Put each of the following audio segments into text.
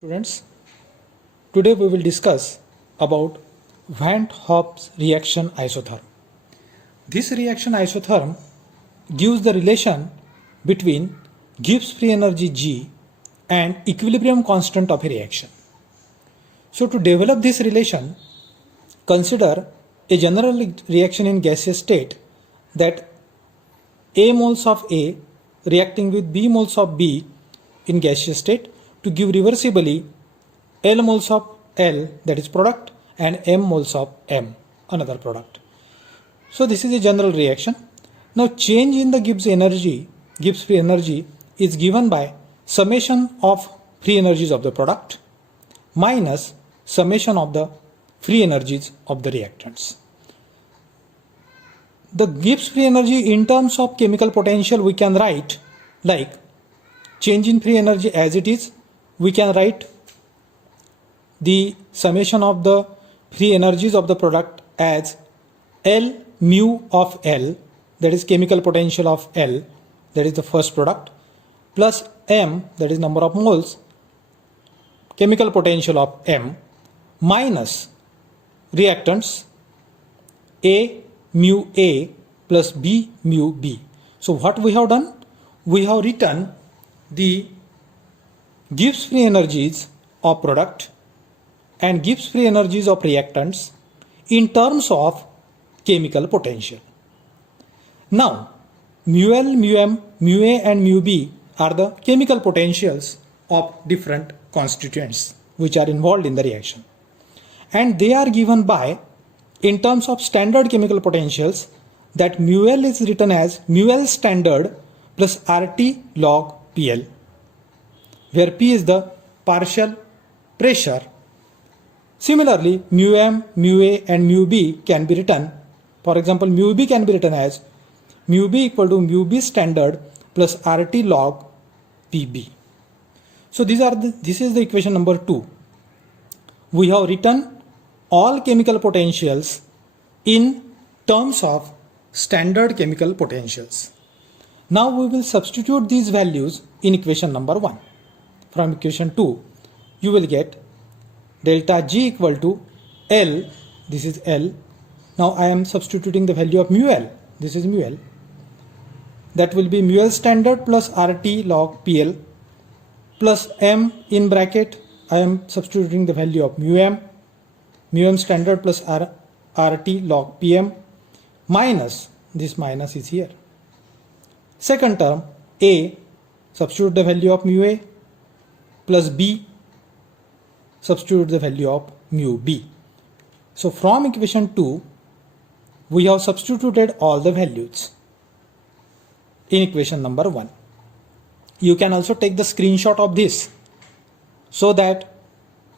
Students, today we will discuss about Van 't Hoff's reaction isotherm. This reaction isotherm gives the relation between Gibbs free energy G and equilibrium constant of a reaction. So to develop this relation, consider a general reaction in gaseous state that A moles of A reacting with B moles of B in gaseous state to give reversibly L moles of L, that is product, and M moles of M, another product. So this is a general reaction. Now change in the Gibbs free energy is given by summation of free energies of the product minus summation of the free energies of the reactants. The Gibbs free energy in terms of chemical potential we can write like change in free energy as it is. We can write the summation of the free energies of the product as L mu of L, that is chemical potential of L, that is the first product, plus M, that is number of moles, chemical potential of M, minus reactants A mu A plus B mu B. So what we have done? We have written the Gibbs free energies of product and Gibbs free energies of reactants in terms of chemical potential. Now, mu L, mu M, mu A and mu B are the chemical potentials of different constituents which are involved in the reaction. And they are given by, in terms of standard chemical potentials, that mu L is written as mu L standard plus RT log PL, where P is the partial pressure. Similarly, mu M, mu A and mu B can be written, for example, mu B can be written as mu B equal to mu B standard plus RT log PB. So this is the equation number 2. We have written all chemical potentials in terms of standard chemical potentials. Now we will substitute these values in equation number 1. From equation 2, you will get delta G equal to L, this is L. Now I am substituting the value of mu L, this is mu L. That will be mu L standard plus RT log PL plus M in bracket. I am substituting the value of mu M standard plus RT log PM minus, this minus is here. Second term, A, substitute the value of mu A, plus B, substitute the value of mu B. So from equation 2, we have substituted all the values in equation number 1. You can also take the screenshot of this so that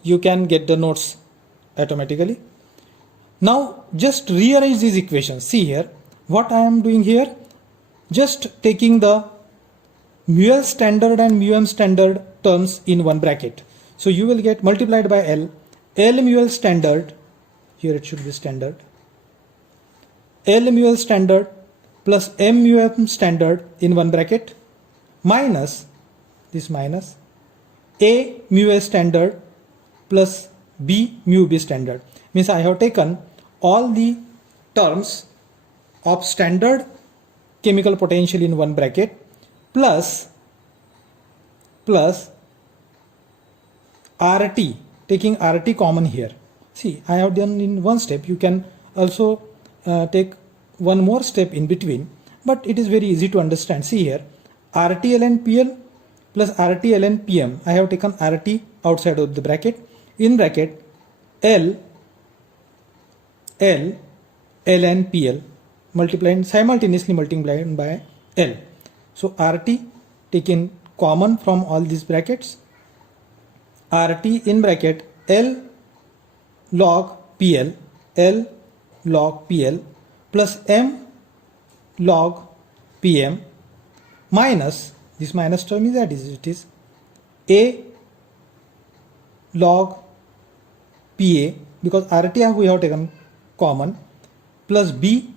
you can get the notes automatically. Now just rearrange these equations. See here, what I am doing here, just taking the mu L standard and mu M standard terms in one bracket. So you will get multiplied by L mu L standard, here it should be standard, L mu L standard plus M mu M standard in one bracket minus, this minus, A mu A standard plus B mu B standard. Means I have taken all the terms of standard chemical potential in one bracket plus RT, taking RT common here. See, I have done in one step. You can also take one more step in between, but it is very easy to understand. See here, RT ln PL plus RT ln PM. I have taken RT outside of the bracket. In bracket, L ln PL simultaneously multiplied by L. So RT taken common from all these brackets, RT in bracket L log PL plus M log PM minus, this minus term is that it is A log PA, because RT we have taken common, plus B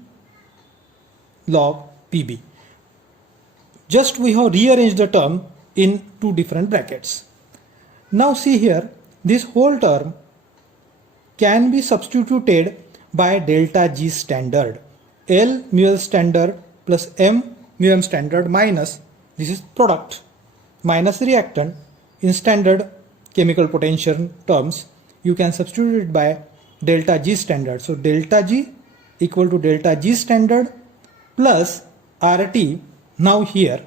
log PB. Just we have rearranged the term in two different brackets. Now see here, this whole term can be substituted by delta G standard. L mu L standard plus M mu M standard minus, this is product, minus reactant. In standard chemical potential terms, you can substitute it by delta G standard. So delta G equal to delta G standard plus RT. Now here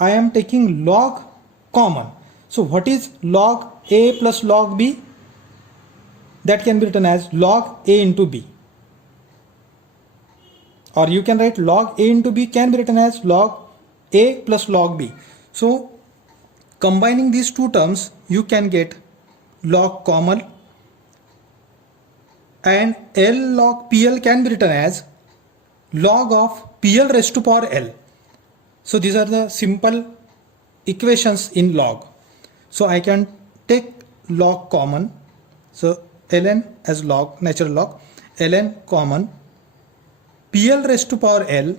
I am taking log common. So what is log A plus log B? That can be written as log A into B. Or you can write log A into B can be written as log A plus log B. So combining these two terms, you can get log common, and L log PL can be written as log of PL raised to power L. So these are the simple equations in log. So I can take log common. So ln as log, natural log, ln common, PL raised to power L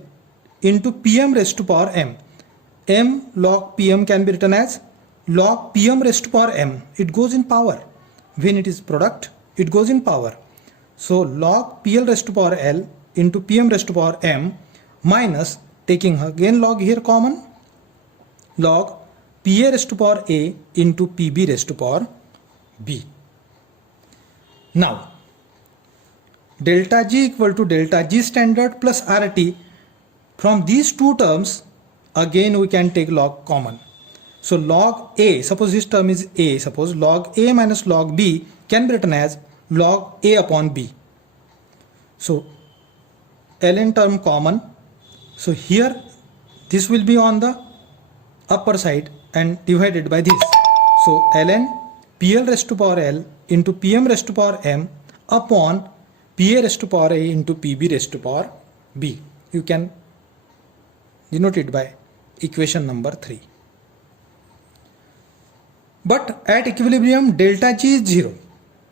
into PM raised to power M. M log PM can be written as log PM raised to power M. It goes in power. When it is product, it goes in power. So log PL raised to power L into PM raised to power M minus, taking again log here common, log PA raised to power A into PB raised to power B. Now delta G equal to delta G standard plus RT. From these two terms, again we can take log common. So log A, suppose this term is A, suppose log A minus log B can be written as log A upon B. So ln term common. So here this will be on the upper side and divided by this. So ln PL raised to power L into PM raised to power M upon PA raised to power A into PB raised to power B. You can denote it by equation number 3. But at equilibrium, delta G is 0.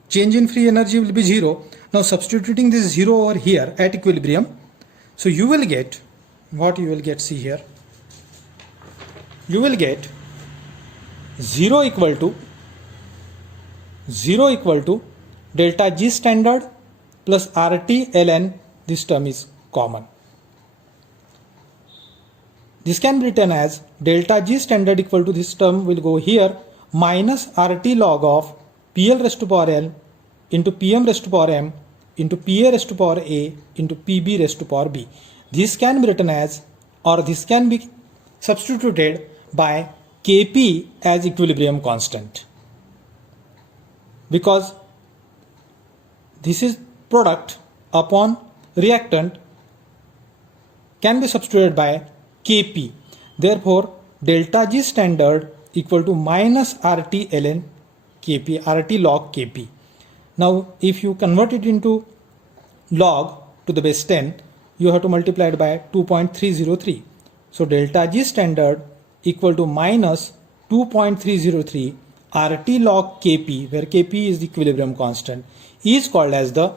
Change in free energy will be 0. Now substituting this 0 over here at equilibrium, so you will get, what you will get, see here, you will get 0 equal to delta G standard plus RT ln, this term is common. This can be written as delta G standard equal to, this term will go here, minus RT log of PL raised to power L into PM raised to power M into PA raised to power A into PB raised to power B. This can be written as, or this can be substituted by Kp as equilibrium constant, because this is product upon reactant can be substituted by Kp. Therefore delta G standard equal to minus RT ln Kp, RT log Kp. Now if you convert it into log to the base 10, you have to multiply it by 2.303. So delta G standard equal to minus 2.303 RT log Kp, where Kp is the equilibrium constant, is called as the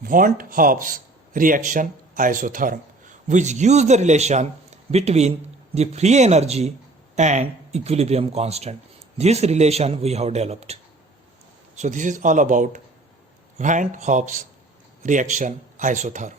Van 't Hoff's reaction isotherm, which gives the relation between the free energy and equilibrium constant. This relation we have developed. So this is all about Van 't Hoff's reaction isotherm.